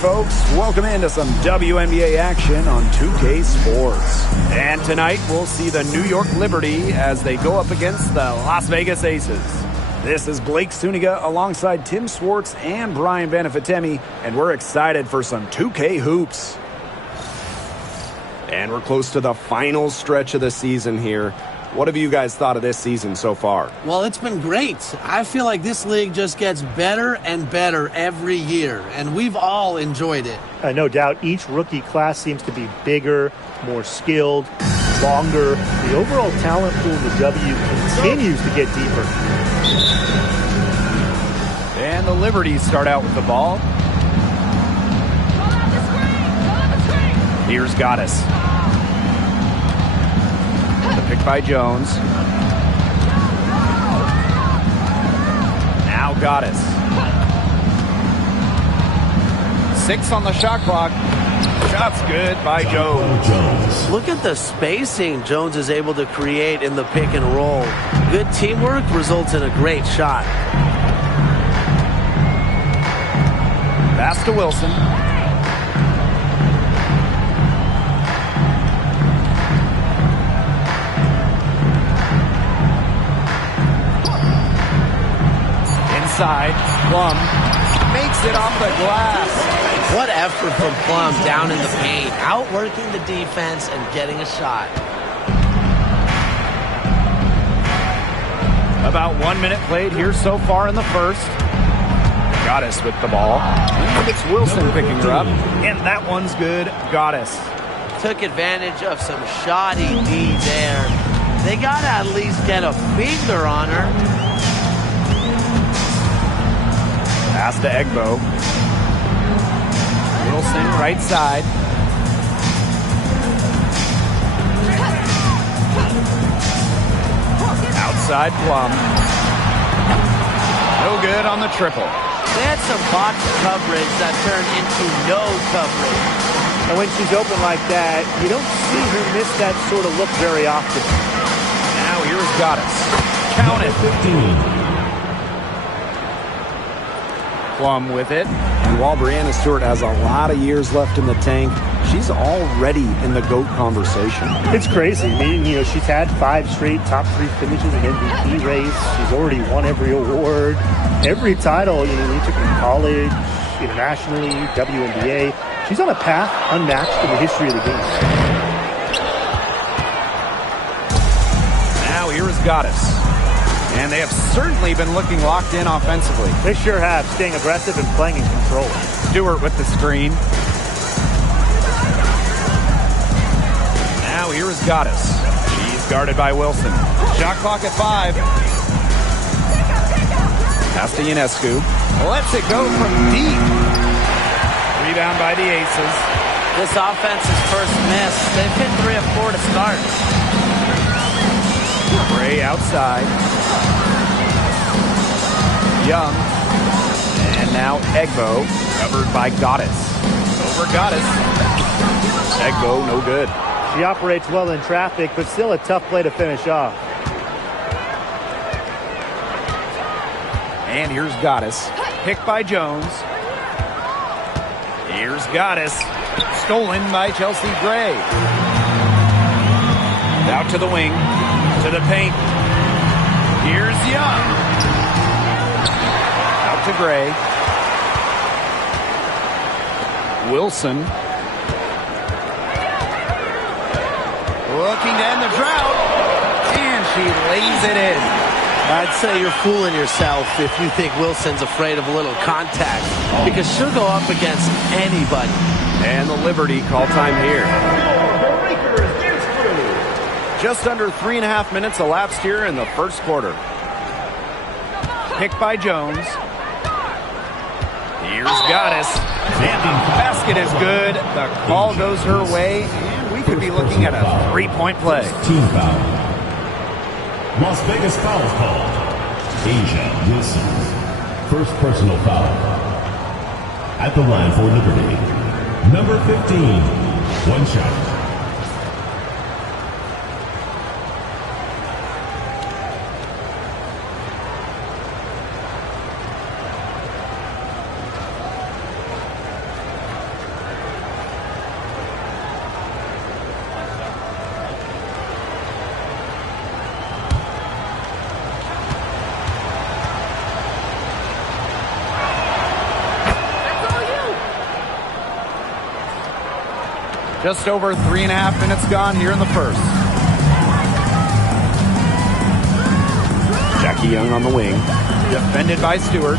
folks. Welcome into some WNBA action on 2K Sports. And tonight we'll see the New York Liberty as they go up against the Las Vegas Aces. This is Blake Suniga alongside Tim Swartz and Brian Benefitemi, and we're excited for some 2K hoops. And we're close to the final stretch of the season here. What have you guys thought of this season so far? Well, it's been great. I feel like this league just gets better and better every year, and we've all enjoyed it. No doubt, each rookie class seems to be bigger, more skilled, longer. The overall talent pool in the W continues to get deeper. And the Liberties start out with the ball. Here's Goddess. The pick by Jones. Now Goddess. 6 on the shot clock. Shot's good by Jones. Look at the spacing Jones is able to create in the pick and roll. Good teamwork results in a great shot. Pass to Wilson. Inside, Plum makes it off the glass. What effort from Plum down in the paint, outworking the defense and getting a shot. About 1 minute played here so far in the first. Goddess with the ball. And it's Wilson picking her up. And that one's good. Goddess. Took advantage of some shoddy D there. They got to at least get a finger on her. Pass to Egbo. Wilson, right side. Outside Plum. No good on the triple. They had some botched coverage that turned into no coverage. And when she's open like that, you don't see her miss that sort of look very often. Now here's Goddess. Count it. 15. Plum with it. And while Brianna Stewart has a lot of years left in the tank, she's already in the GOAT conversation. It's crazy. I mean, she's had 5 straight top 3 finishes in MVP race. She's already won every award, every title, each in college, internationally, WNBA. She's on a path unmatched in the history of the game. Now here is Goddess. And they have certainly been looking locked in offensively. They sure have, staying aggressive and playing in control. Stewart with the screen. Now here is Goddess. She's guarded by Wilson. Shot clock at 5. Pass to Ionescu. Lets it go from deep. Rebound by the Aces. This offense's first miss. They've hit 3 of 4 to start. Gray outside. Young. And now Egbo, covered by Goddess. Over Goddess. Egbo, no good. She operates well in traffic, but still a tough play to finish off. And here's Goddess. Picked by Jones. Here's Goddess. Stolen by Chelsea Gray. Out to the wing. To the paint. Here's Young. Out to Gray. Wilson. Looking to end the drought. And she lays it in. I'd say you're fooling yourself if you think Wilson's afraid of a little contact, because she'll go up against anybody. And the Liberty call time here. Just under 3.5 minutes elapsed here in the first quarter. Picked by Jones. Here's Goddess. And the basket is good. The call goes her way. And we could be looking at a 3-point play. Team foul. Las Vegas foul called. Asia Wilson. First personal foul. At the line for Liberty. Number 15. 1 shot. Just over 3.5 minutes gone here in the first. Jackie Young on the wing. Defended by Stewart.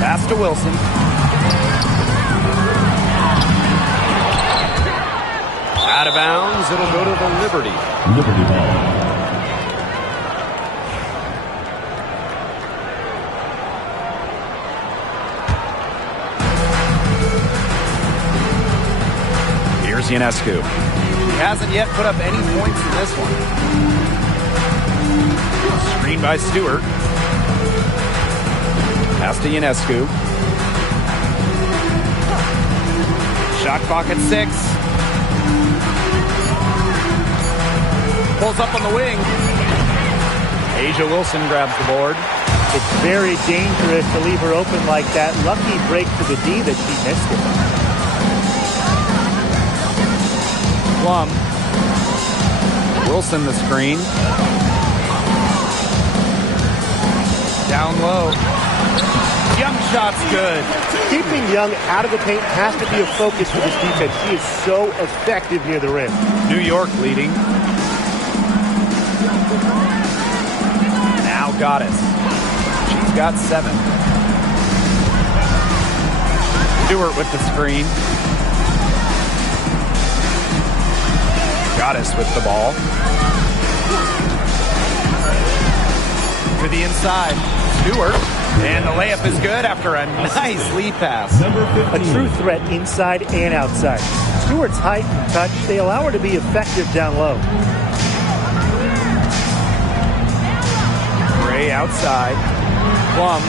Pass to Wilson. Out of bounds. It'll go to the Liberty. Liberty ball. Here's Ionescu. He hasn't yet put up any points in this one. Screen by Stewart. Pass to Ionescu. Shot clock at 6. Pulls up on the wing. Asia Wilson grabs the board. It's very dangerous to leave her open like that. Lucky break to the D that she missed it. Plum. Wilson the screen. Down low. Young shot's good. Keeping Young out of the paint has to be a focus for this defense. She is so effective near the rim. New York leading. Now Goddess. She's got 7. Stewart with the screen. Goddess with the ball. To the inside. Stewart. And the layup is good after a nice lead pass. A true threat inside and outside. Stewart's height and touch, they allow her to be effective down low. Gray outside. Plum.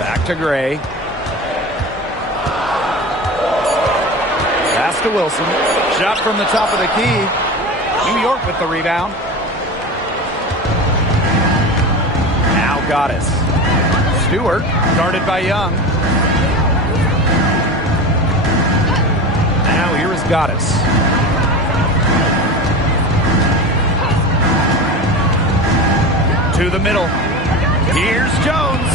Back to Gray. Pass to Wilson. Shot from the top of the key. New York with the rebound. Now Goddess. Stewart, guarded by Young. Now here is Goddess. To the middle. Here's Jones.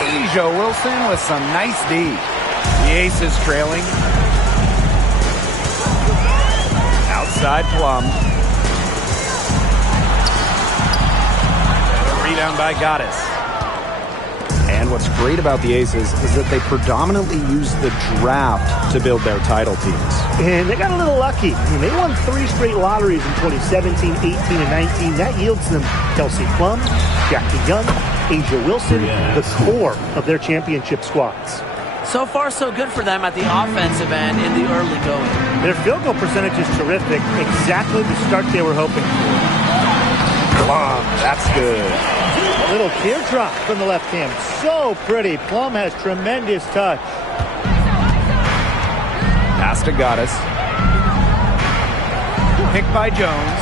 Asia Wilson with some nice D. The Aces trailing. Outside Plum. And a rebound by Goddess. And what's great about the Aces is that they predominantly use the draft to build their title teams. And they got a little lucky. I mean, they won 3 straight lotteries in 2017, 18, and 19. That yields them Kelsey Plum, Jackie Young, Asia Wilson, the core of their championship squads. So far, so good for them at the offensive end in the early going. Their field goal percentage is terrific. Exactly the start they were hoping for. Plum, that's good. A little teardrop from the left hand. So pretty. Plum has tremendous touch. Pass to Goddess. Picked by Jones.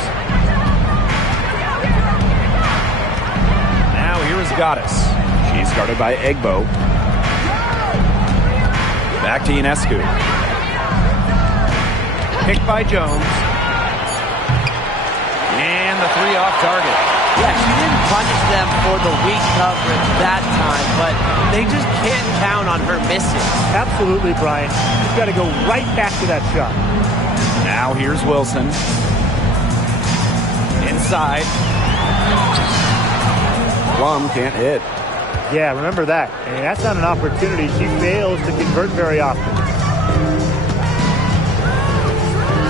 Now here is Goddess. She's guarded by Egbo. Back to Ionescu. Picked by Jones. And the 3 off target. Yeah, she didn't punish them for the weak coverage that time, but they just can't count on her missing. Absolutely, Brian. You've got to go right back to that shot. Now here's Wilson. Inside. Plum can't hit. Yeah, remember that. And that's not an opportunity. She fails to convert very often.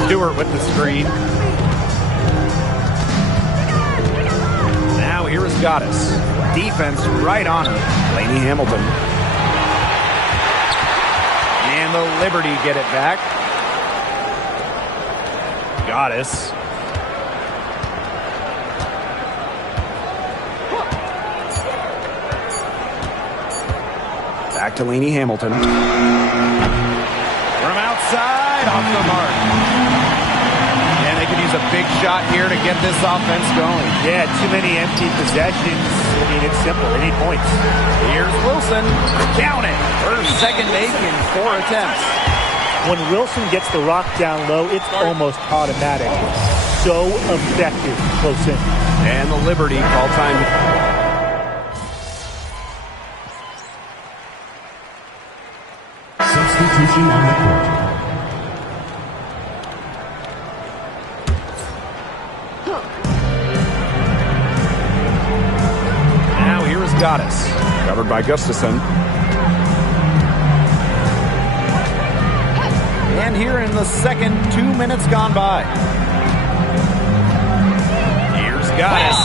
Stewart with the screen. Now here is Goddess. Defense right on her. Lainey Hamilton. And the Liberty get it back. Goddess. Back to Lainey Hamilton. From outside, off the mark. And they could use a big shot here to get this offense going. Yeah, too many empty possessions. I mean, it's simple. They need points. Here's Wilson. Count it. Her second make in 4 attempts. When Wilson gets the rock down low, it's almost automatic. So effective close in. And the Liberty call time. Switching on the court. Now here is Goddess, covered by Gustafsson. And here in the second, 2 minutes gone by. Here's Goddess.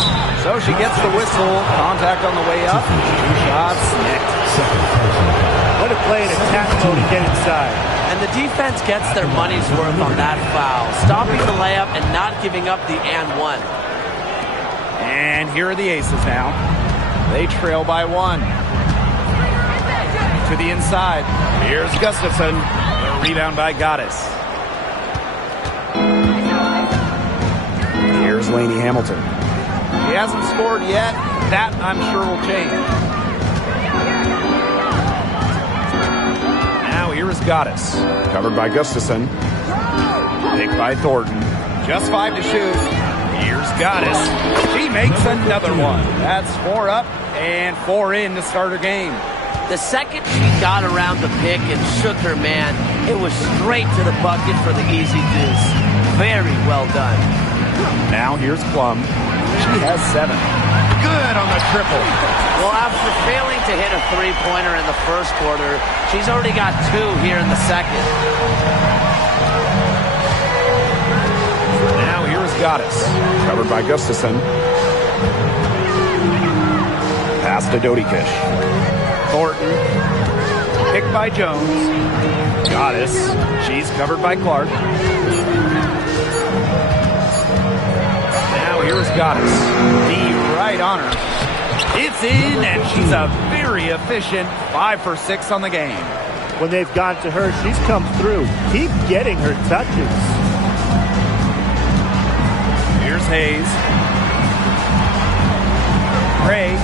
So she gets the whistle. Contact on the way up. 2 shots nicked. What a play in attack mode to get inside. And the defense gets their money's worth on that foul, stopping the layup and not giving up the and one. And here are the Aces now. They trail by 1. To the inside. Here's Gustafsson. The rebound by Goddess. Here's Lainey Hamilton. She hasn't scored yet. That, I'm sure, will change. Now here is Goddess. Covered by Gustafsson. Picked by Thornton. Just 5 to shoot. Here's Goddess. She makes another one. That's 4 up and 4 in to start her game. The second she got around the pick and shook her man, it was straight to the bucket for the easy deuce. Very well done. Now here's Plum. She has 7. Good on the triple. Well, after failing to hit a three-pointer in the first quarter, she's already got 2 here in the second. Now here's Goddess, covered by Gustafsson. Pass to Dodikish. Thornton, picked by Jones. Goddess, she's covered by Clark. Now here's Goddess. D right on her. It's in, and she's a very efficient 5 for 6 on the game. When they've gone to her, she's come through. Keep getting her touches. Here's Hayes. Gray.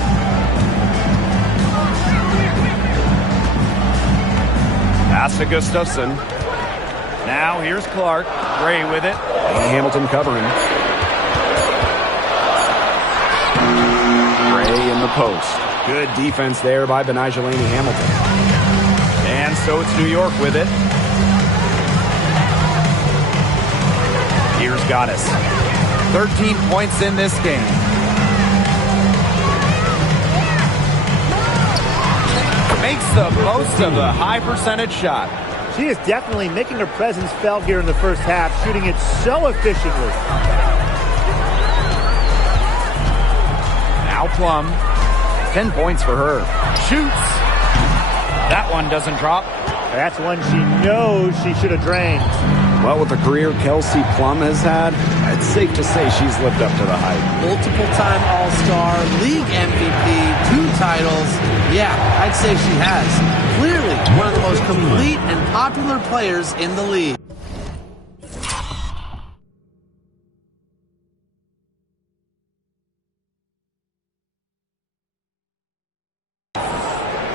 Pass to Gustafsson. Now here's Clark. Gray with it. And Hamilton covering. Gray in the post. Good defense there by Benijah Laney Hamilton. And so it's New York with it. Here's Goddess. 13 points in this game. Makes the most of the high percentage shot. She is definitely making her presence felt here in the first half, shooting it so efficiently. Now Plum. 10 points for her. Shoots. That one doesn't drop. That's one she knows she should have drained. Well, with the career Kelsey Plum has had, it's safe to say she's lived up to the hype. Multiple-time All-Star, league MVP, 2 titles. Yeah, I'd say she has. Clearly one of the most complete and popular players in the league.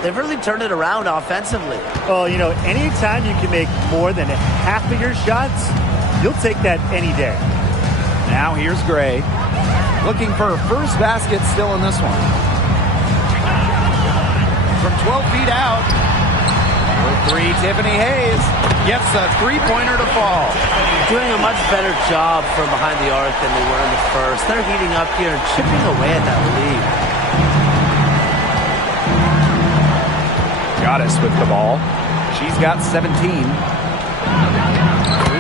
They've really turned it around offensively. Oh, you know, anytime you can make more than half of your shots, you'll take that any day. Now here's Gray. Looking for her first basket still in this one. From 12 feet out. For 3, Tiffany Hayes gets a 3-pointer to fall. Doing a much better job from behind the arc than they were in the first. They're heating up here and chipping away at that lead. Goddess with the ball. She's got 17.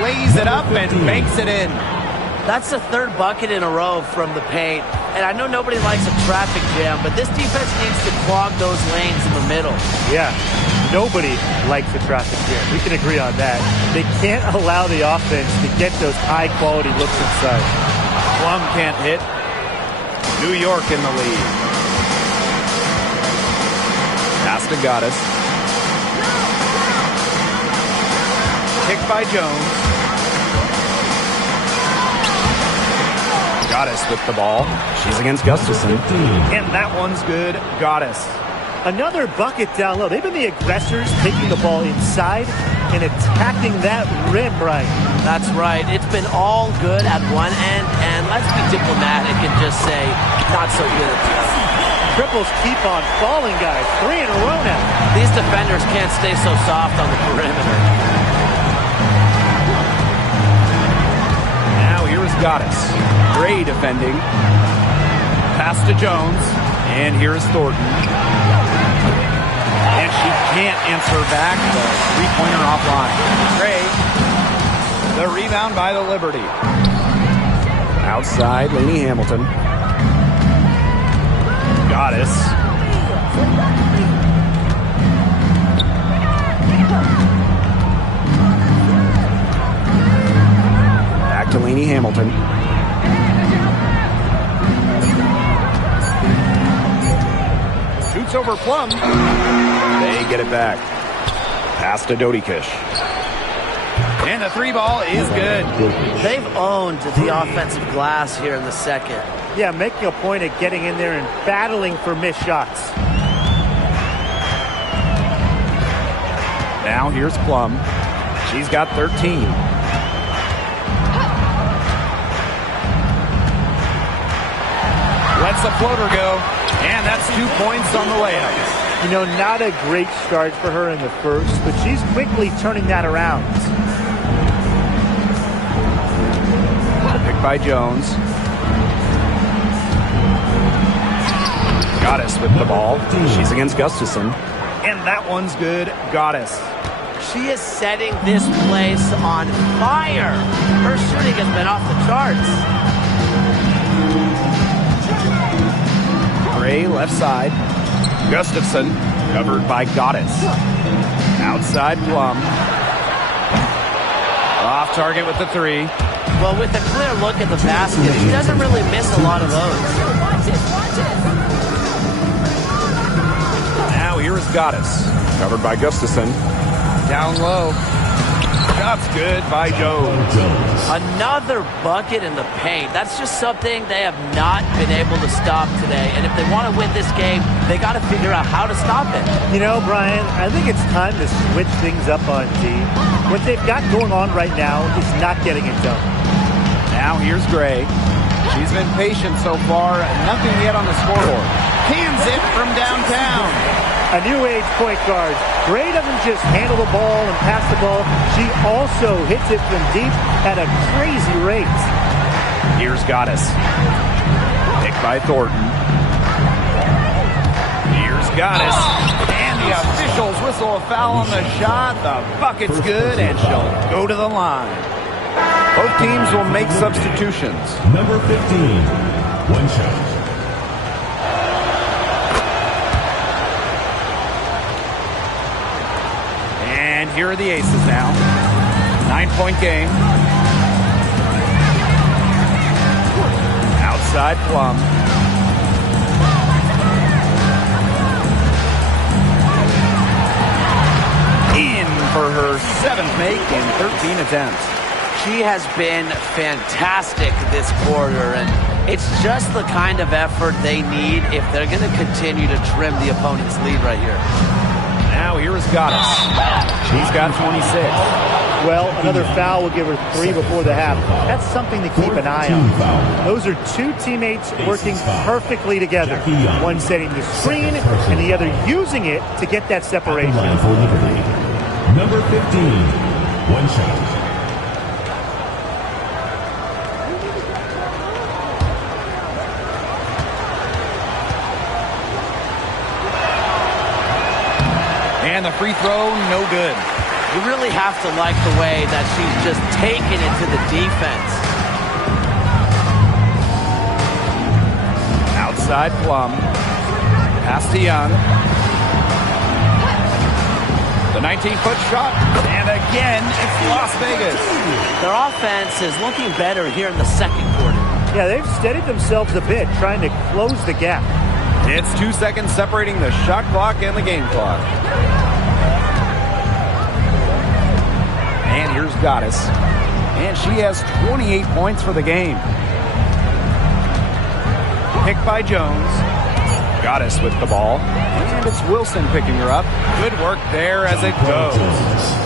Lays it up and banks it in. That's the 3rd bucket in a row from the paint. And I know nobody likes a traffic jam, but this defense needs to clog those lanes in the middle. Yeah, nobody likes a traffic jam. We can agree on that. They can't allow the offense to get those high-quality looks inside. Plum can't hit. New York in the lead. Pass to Goddess. Kicked by Jones. Goddess with the ball. She's against Gustafsson. And that one's good. Goddess. Another bucket down low. They've been the aggressors, taking the ball inside and attacking that rim, Brian. That's right. It's been all good at one end, and let's be diplomatic and just say not so good at the other. Triples keep on falling, guys. 3 in a row now. These defenders can't stay so soft on the perimeter. Now here's Goddess. Gray defending. Pass to Jones. And here's Thornton. And she can't answer back. The three-pointer offline. Gray. The rebound by the Liberty. Outside, Lainey Hamilton. Goddess. Back to Lainey Hamilton. Shoots over Plum. They get it back. Pass to Dodikish. And the three ball is good. They've owned the offensive glass here in the second. Yeah, making a point of getting in there and battling for missed shots. Now here's Plum. She's got 13. Lets the floater go. And that's 2 points on the layup. You know, not a great start for her in the first, but she's quickly turning that around. Picked by Jones. Goddess with the ball. She's against Gustafson. And that one's good. Goddess. She is setting this place on fire. Her shooting has been off the charts. Gray left side. Gustafson covered by Goddess. Outside Plum. Off target with the three. Well, with a clear look at the basket, she doesn't really miss a lot of those. Now here is Goddess. Covered by Gustafson. Down low. Shot's good by Jones. Another bucket in the paint. That's just something they have not been able to stop today. And if they want to win this game, they got to figure out how to stop it. You know, Brian, I think it's time to switch things up on D. What they've got going on right now is not getting it done. Now here's Gray. She's been patient so far. Nothing yet on the scoreboard. Cans it from downtown. A new age point guard. Gray doesn't just handle the ball and pass the ball. She also hits it from deep at a crazy rate. Here's Goddess. Picked by Thornton. Here's Goddess. And the officials whistle a foul on the shot. The bucket's good, and she'll go to the line. Both teams will make substitutions. Number 15, one shot. And here are the aces now. 9-point game. Outside Plum. In for her 7th make in 13 attempts. She has been fantastic this quarter, and it's just the kind of effort they need if they're going to continue to trim the opponent's lead right here. Now here is Goddess. She's got 26. Well, another foul will give her 3 before the half. That's something to keep an eye on. Those are two teammates working perfectly together. One setting the screen and the other using it to get that separation. Number 15, one shot. And the free throw, no good. You really have to like the way that she's just taking it to the defense. Outside Plum. Pass to Young. The 19-foot shot. And again, it's Las Vegas. Their offense is looking better here in the second quarter. Yeah, they've steadied themselves a bit, trying to close the gap. It's 2 seconds separating the shot clock and the game clock. And here's Goddess. And she has 28 points for the game. Picked by Jones. Goddess with the ball. And it's Wilson picking her up. Good work there as it goes.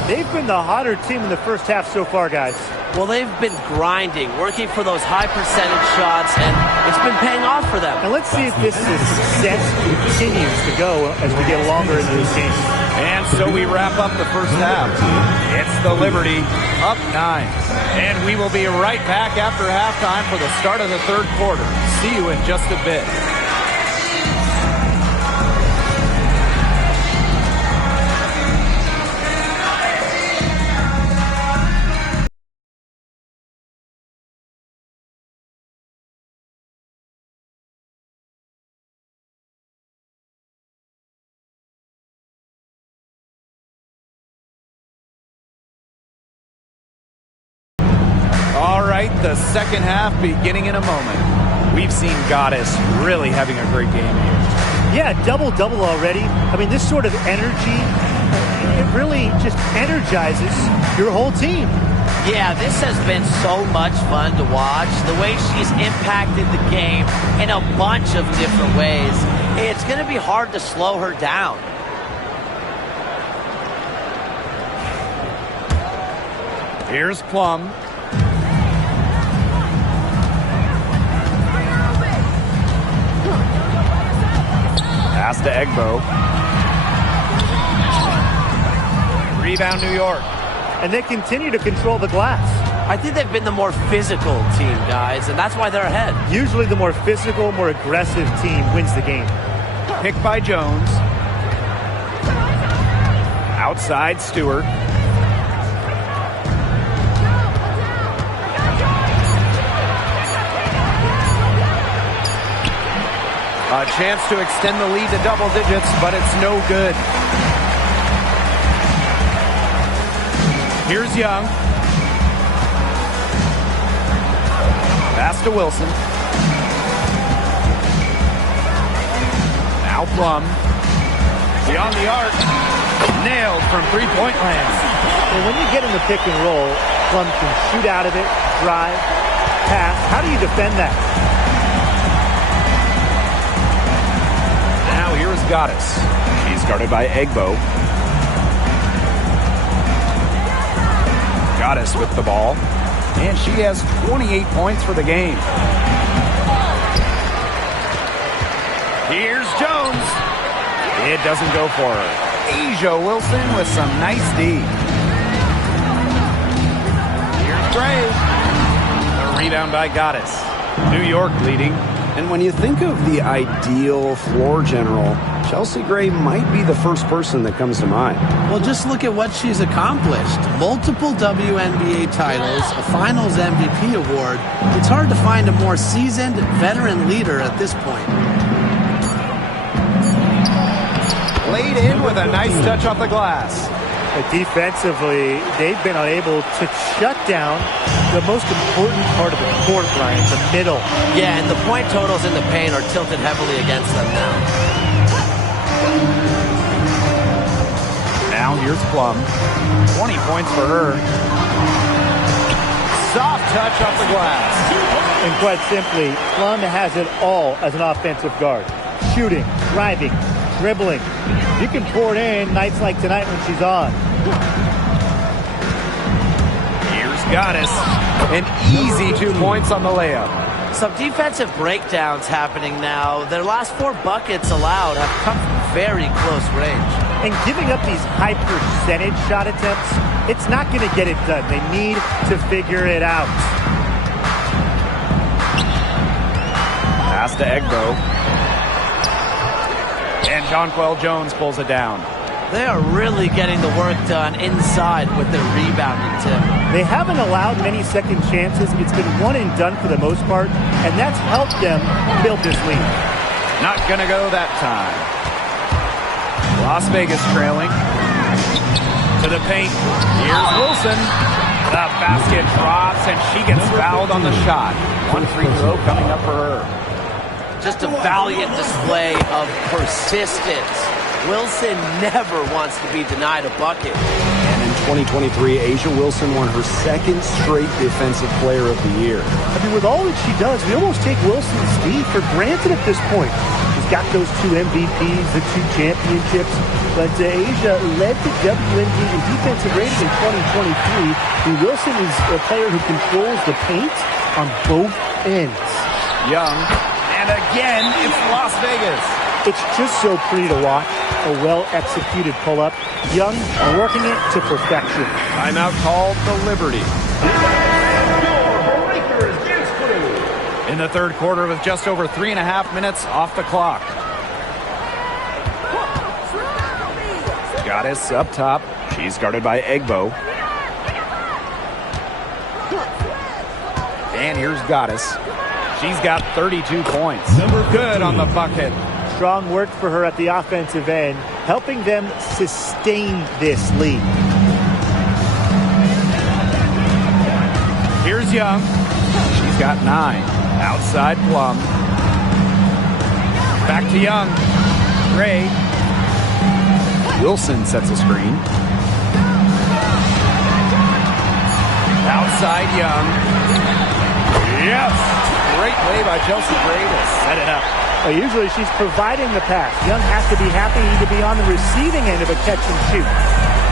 They've been the hotter team in the first half so far, guys. Well, they've been grinding, working for those high percentage shots, and it's been paying off for them. And let's see if this success continues to go as we get longer into this game. And so we wrap up the first half. It's the Liberty up 9. And we will be right back after halftime for the start of the third quarter. See you in just a bit. All right, the second half beginning in a moment. We've seen Goddess really having a great game here. Yeah, double-double already. I mean, this sort of energy, it really just energizes your whole team. Yeah, this has been so much fun to watch. The way she's impacted the game in a bunch of different ways. It's going to be hard to slow her down. Here's Plum. Pass to Egbo. Rebound New York. And they continue to control the glass. I think they've been the more physical team, guys, and that's why they're ahead. Usually the more physical, more aggressive team wins the game. Picked by Jones. Outside Stewart. A chance to extend the lead to double digits, but it's no good. Here's Young. Pass to Wilson. Now Plum. Beyond the arc. Nailed from three-point land. Well, when you get in the pick and roll, Plum can shoot out of it, drive, pass. How do you defend that? Now here's Goddess. She's guarded by Egbo. Goddess with the ball. And she has 28 points for the game. Here's Jones. It doesn't go for her. Asia Wilson with some nice D. Here's Gray. The rebound by Goddess. New York leading. And when you think of the ideal floor general, Chelsea Gray might be the first person that comes to mind. Well, just look at what she's accomplished. Multiple WNBA titles, a Finals MVP award. It's hard to find a more seasoned veteran leader at this point. Laid in with a nice touch off the glass. But defensively, they've been unable to shut down the most important part of the court, Brian, the middle. Yeah, and the point totals in the paint are tilted heavily against them now. Now here's Plum. 20 points for her. Soft touch off the glass. And quite simply, Plum has it all as an offensive guard. Shooting, driving, dribbling. You can pour it in nights like tonight when she's on. Here's Goddess. An easy 2 points on the layup. Some defensive breakdowns happening now. Their last 4 buckets allowed have come from very close range. And giving up these high percentage shot attempts, it's not going to get it done. They need to figure it out. Pass to Egbo. And Jonquel Jones pulls it down. They are really getting the work done inside with their rebounding tip. They haven't allowed many second chances. It's been one and done for the most part, and that's helped them build this lead. Not gonna go that time. Las Vegas trailing. To the paint. Here's Wilson. The basket drops, and she gets fouled on the shot. One free throw coming up for her. Just a valiant display of persistence. Wilson never wants to be denied a bucket. And in 2023, Asia Wilson won her second straight Defensive Player of the Year. I mean, with all that she does, we almost take Wilson's D for granted at this point. She's got those 2 MVPs, the 2 championships, but Asia led the WNBA in defensive rating in 2023. And Wilson is a player who controls the paint on both ends. Young. And again, it's Las Vegas. It's just so pretty to watch. A well-executed pull-up. Young working it to perfection. Timeout called the Liberty. In the third quarter with just over 3.5 minutes off the clock. Goddess up top. She's guarded by Egbo. And here's Goddess. She's got 32 points. Good on the bucket. Strong work for her at the offensive end, helping them sustain this lead. Here's Young. She's got 9. Outside Plum. Back to Young. Gray. Wilson sets a screen. Outside Young. Yes! Great play by Chelsea Gray to set it up. Usually she's providing the pass. Young has to be happy to be on the receiving end of a catch and shoot.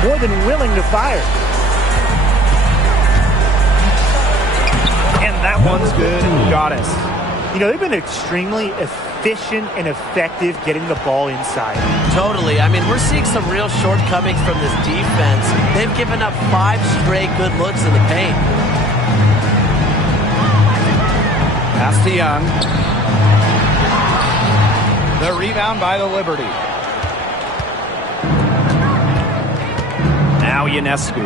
More than willing to fire. And that one's good. Goddess. You know, they've been extremely efficient and effective getting the ball inside. Totally. I mean, we're seeing some real shortcomings from this defense. They've given up 5 straight good looks in the paint. Pass to Young. The rebound by the Liberty. Now Ionescu.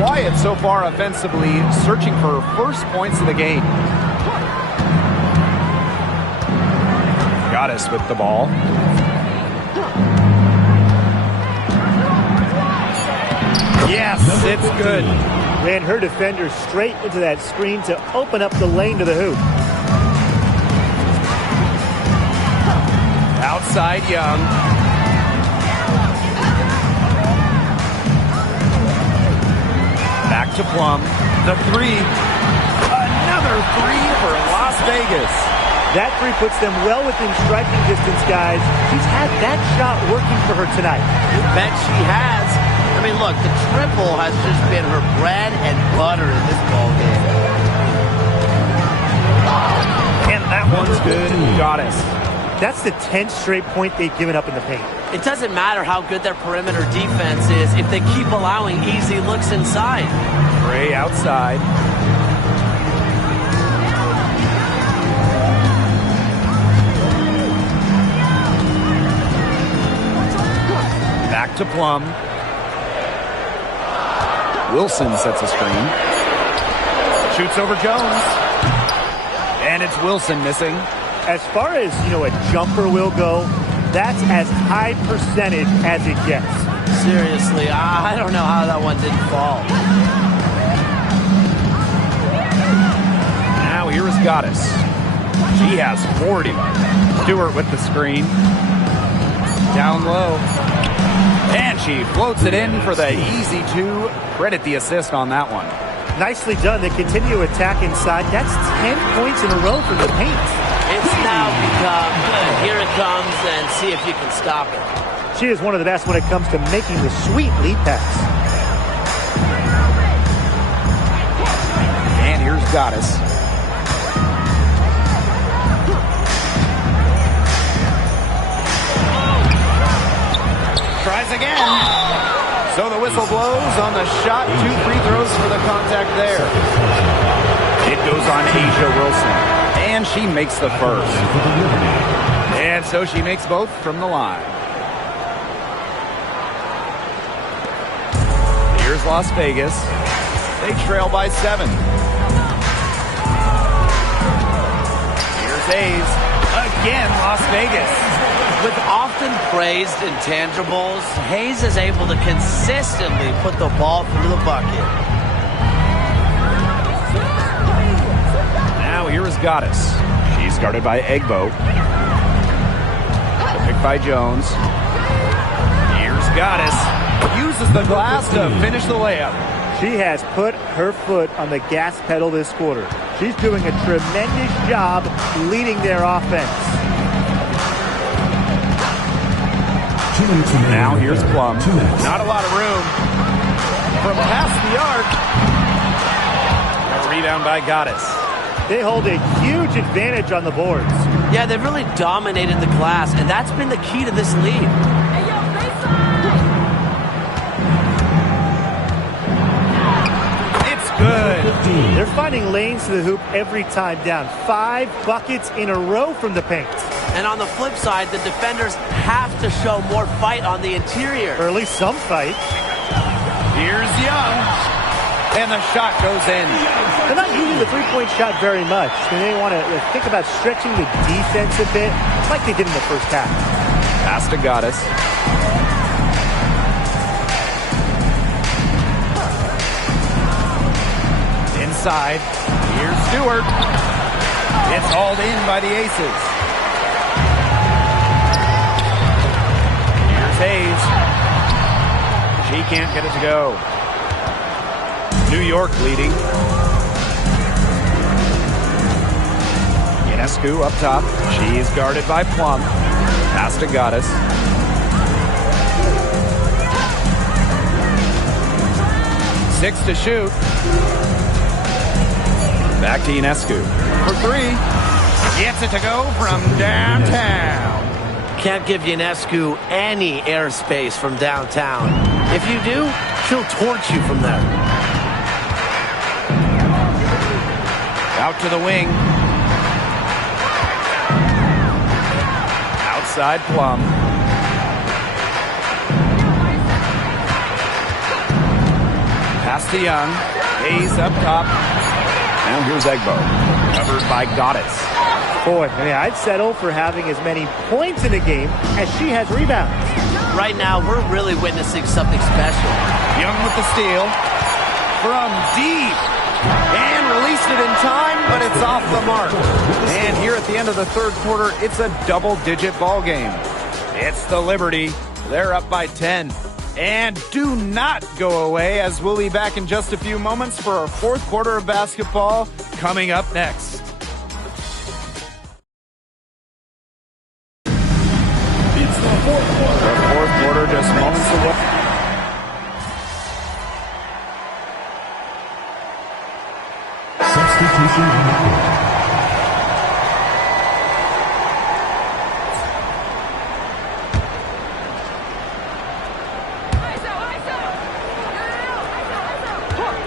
Quiet so far offensively, searching for first points of the game. Goddess with the ball. Yes, it's good. Ran her defender straight into that screen to open up the lane to the hoop. Outside Young. Back to Plum. The 3. Another 3 for Las Vegas. That 3 puts them well within striking distance, guys. She's had that shot working for her tonight. You bet she has. I mean, look, the triple has just been her bread and butter in this ball game. And that one's good. Goddess. That's the 10th straight point they've given up in the paint. It doesn't matter how good their perimeter defense is if they keep allowing easy looks inside. Gray outside. Back to Plum. Wilson sets a screen. Shoots over Jones. And it's Wilson missing. As far as, a jumper will go, that's as high percentage as it gets. Seriously, I don't know how that one didn't fall. Now here is Goddess. She has 40. Stewart with the screen. Down low. And she floats it in for the easy 2. Credit the assist on that one. Nicely done. They continue to attack inside. That's 10 points in a row from the paint. It's now become, here it comes, and see if you can stop it. She is one of the best when it comes to making the sweet lead pass. And here's Goddess. Tries again. So the whistle blows on the shot. 2 free throws for the contact there. It goes on Asia Wilson. And she makes the first. And so she makes both from the line. Here's Las Vegas. They trail by 7. Here's Hayes. Again, Las Vegas. With often praised intangibles, Hayes is able to consistently put the ball through the bucket. Now here is Goddess. She's guarded by Egbo. Picked by Jones. Here's Goddess. Uses the glass to finish the layup. She has put her foot on the gas pedal this quarter. She's doing a tremendous job leading their offense. Now here's Plum. Not a lot of room. From past the arc. A rebound by Goddess. They hold a huge advantage on the boards. Yeah, they've really dominated the glass, and that's been the key to this lead. It's good. They're finding lanes to the hoop every time down. 5 buckets in a row from the paint. And on the flip side, the defenders have to show more fight on the interior. Or at least some fight. Here's Young. And the shot goes in. They're not using the three-point shot very much. They want to think about stretching the defense a bit, like they did in the first half. Pass to Goddess. Inside. Here's Stewart. It's hauled in by the Aces. Here's Hayes. She can't get it to go. New York leading. Ionescu up top. She's guarded by Plum. Pass to Goddess. Six to shoot. Back to Ionescu. For 3. Gets it to go from downtown. Can't give Ionescu any airspace from downtown. If you do, she'll torch you from there. Out to the wing. Outside Plum. Pass to Young. Hayes up top. Now here's Egbo. Covered by Goddess. Boy, I mean, I'd settle for having as many points in a game as she has rebounds. Right now, we're really witnessing something special. Young with the steal. From deep. And released it in time, but it's off the mark. And here at the end of the third quarter, it's a double-digit ball game. It's the Liberty. They're up by 10. And do not go away, as we'll be back in just a few moments for our fourth quarter of basketball coming up next. It's the fourth quarter. The fourth quarter just moments away. Substitution on the court.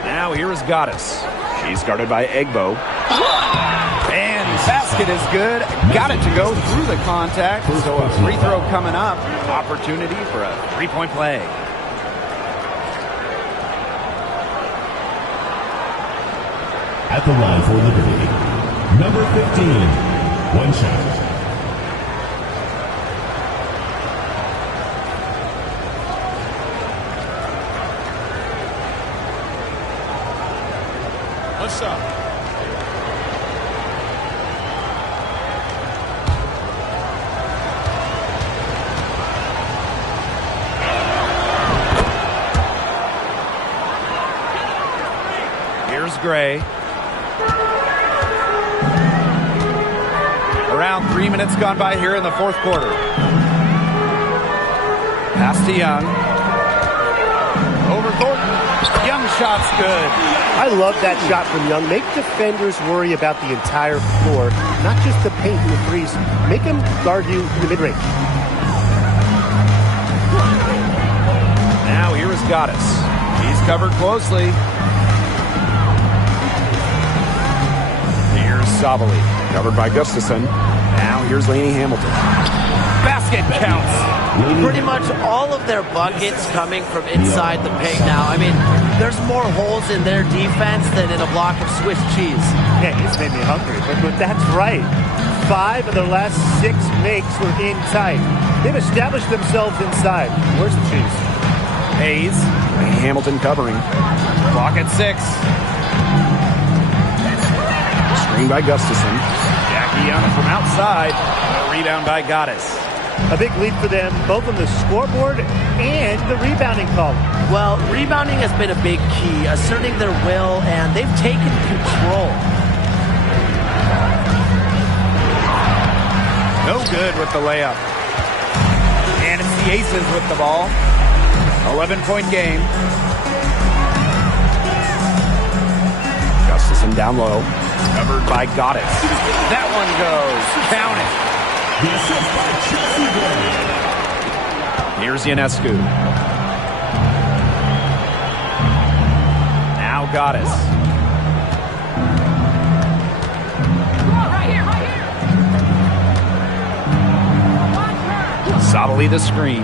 Now here is Goddess. She's guarded by Egbo. And basket is good. Got it to go through the contact. So a free throw coming up. Opportunity for a three-point play. At the line for Liberty, number 15, one shot. What's up? Here's Gray. Around 3 minutes gone by here in the fourth quarter. Pass to Young. Over Thornton. Young shot's good. I love that shot from Young. Make defenders worry about the entire floor, not just the paint and the threes. Make them guard you in the mid-range. Now here is Goddess. He's covered closely. Here's Savali, covered by Gustafson. Now here's Laney Hamilton. Basket counts. Pretty much all of their buckets coming from inside the paint now. I mean, there's more holes in their defense than in a block of Swiss cheese. Yeah, it's made me hungry, but that's right. 5 of their last 6 makes were in tight. They've established themselves inside. Where's the cheese? Hayes. Laney Hamilton covering. Clock at 6. Screen by Gustafson. Jackie Young from outside. A rebound by Goddess. A big lead for them, both on the scoreboard and the rebounding column. Well, rebounding has been a big key, asserting their will, and they've taken control. No good with the layup. And it's the Aces with the ball. 11-point game. Gustafson down low. Covered by Goddess. That one goes. Count it. Here's Ionescu. Now Goddess. Sabali the screen.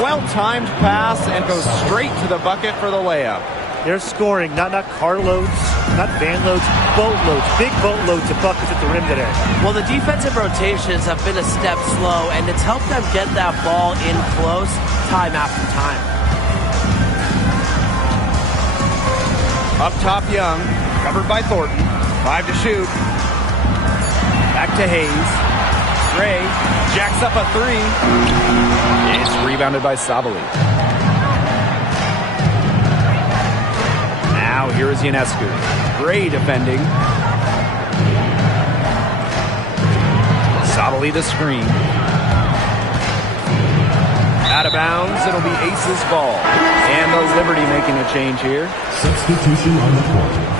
Well-timed pass and goes straight to the bucket for the layup. They're scoring, not carloads, not van loads, boatloads, big boatloads of buckets at the rim today. Well, the defensive rotations have been a step slow, and it's helped them get that ball in close time after time. Up top, Young, covered by Thornton. 5 to shoot. Back to Hayes. Gray jacks up a 3. It's rebounded by Sabali. Now here is Ionescu. Gray defending. Sabali the screen. Out of bounds. It'll be Ace's ball. And the Liberty making a change here. Substitution on the court.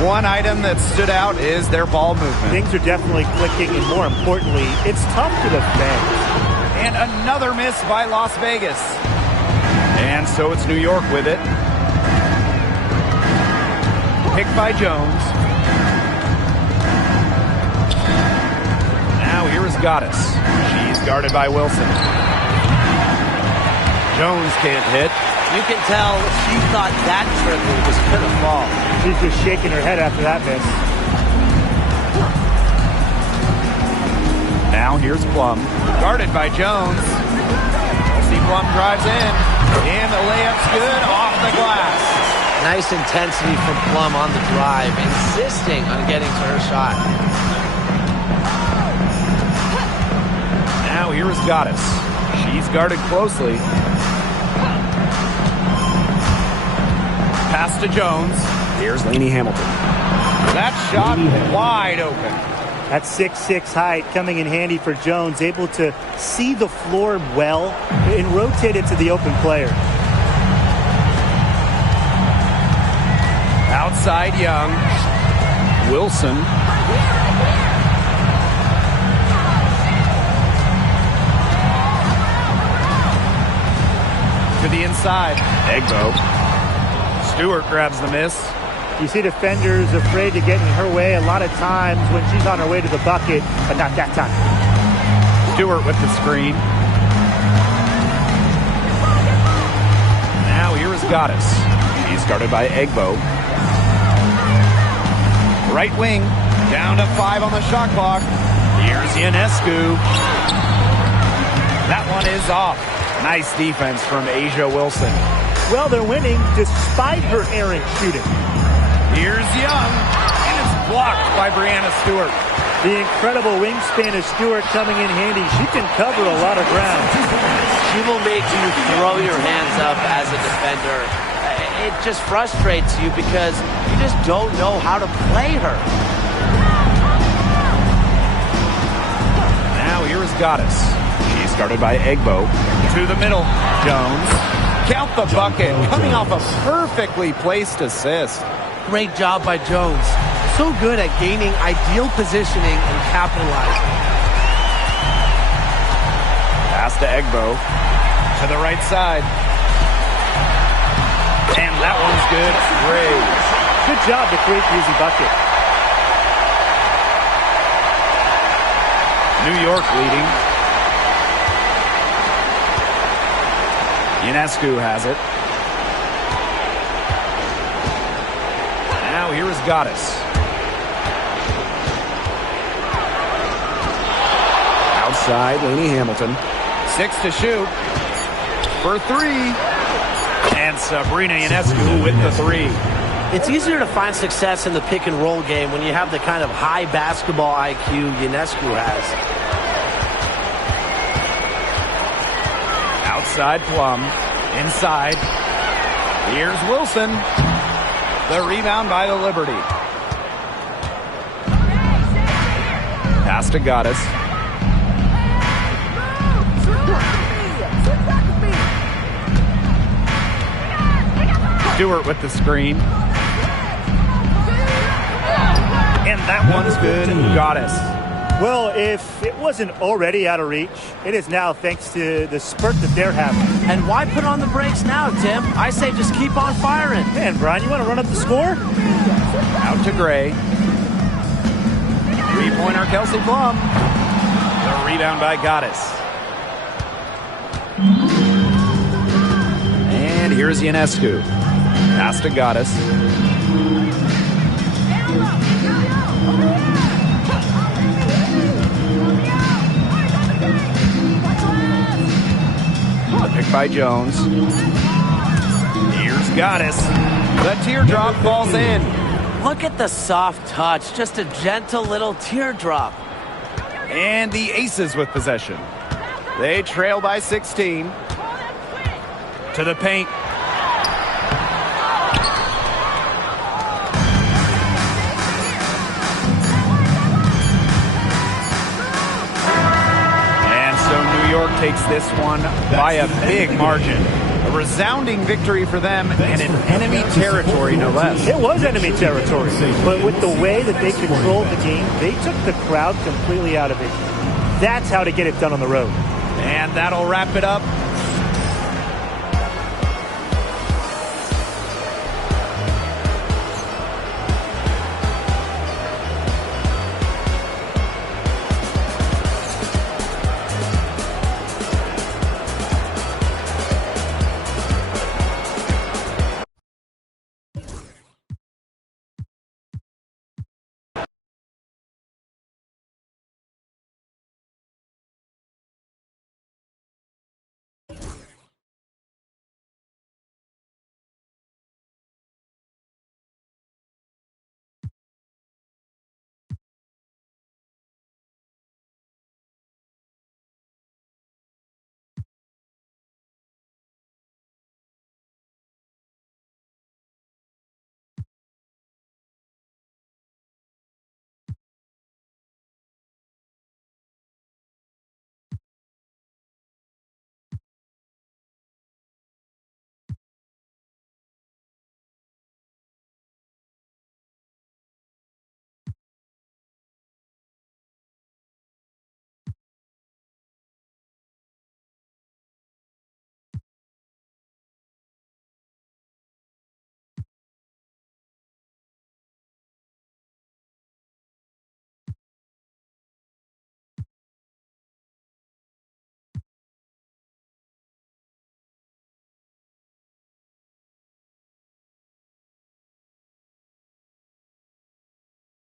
One item that stood out is their ball movement. Things are definitely clicking, and more importantly, it's tough to defend. And another miss by Las Vegas. And so it's New York with it. Picked by Jones. Now here is Goddess. She's guarded by Wilson. Jones can't hit. You can tell she thought that triple was going to fall. She's just shaking her head after that miss. Now here's Plum. Guarded by Jones. See Plum drives in. And the layup's good off the glass. Nice intensity from Plum on the drive, insisting on getting to her shot. Now here is Goddess. She's guarded closely. Pass to Jones. Here's Lainey Hamilton. That shot wide open. That 6'6" height coming in handy for Jones, able to see the floor well and rotate it to the open player. Outside Young. Wilson. To the inside. Egbo. Stewart grabs the miss. You see defenders afraid to get in her way a lot of times when she's on her way to the bucket, but not that time. Stewart with the screen. Now here is Goddess. She's guarded by Egbo. Right wing, down to 5 on the shot clock. Here's Ionescu. That one is off. Nice defense from Asia Wilson. Well, they're winning despite her errant shooting. Here's Young, and it's blocked by Breanna Stewart. The incredible wingspan of Stewart coming in handy. She can cover a lot of ground. She will make you throw your hands up as a defender. It just frustrates you because you just don't know how to play her. Now here is Goddess. She's guarded by Egbo. To the middle, Jones. Count the bucket, coming off a perfectly placed assist. Great job by Jones. So good at gaining ideal positioning and capitalizing. Pass to Egbo. To the right side. And that one's good. Great. Good job to create the easy bucket. New York leading. Ionescu has it. Now here is Goddess. Outside, Lainey Hamilton. 6 to shoot. For 3. And Sabrina Ionescu with the 3. It's easier to find success in the pick and roll game when you have the kind of high basketball IQ Ionescu has. Outside Plum. Inside. Here's Wilson. The rebound by the Liberty. Pass to Goddess. Stewart with the screen. And that one's good. Goddess. Well, if it wasn't already out of reach, it is now thanks to the spurt that they're having. And why put on the brakes now, Tim? I say just keep on firing. Man, Brian, you want to run up the score? Out to Gray. Three-pointer, Kelsey Plum. The rebound by Goddess. And here's Ionescu. Pass to Goddess. Pick by Jones. Here's Goddess. The teardrop falls in. Look at the soft touch. Just a gentle little teardrop. And the Aces with possession. They trail by 16. To the paint. And so New York takes this one by a big margin. A resounding victory for them and in enemy territory, no less. It was enemy territory, but with the way that they controlled the game, they took the crowd completely out of it. That's how to get it done on the road. And that'll wrap it up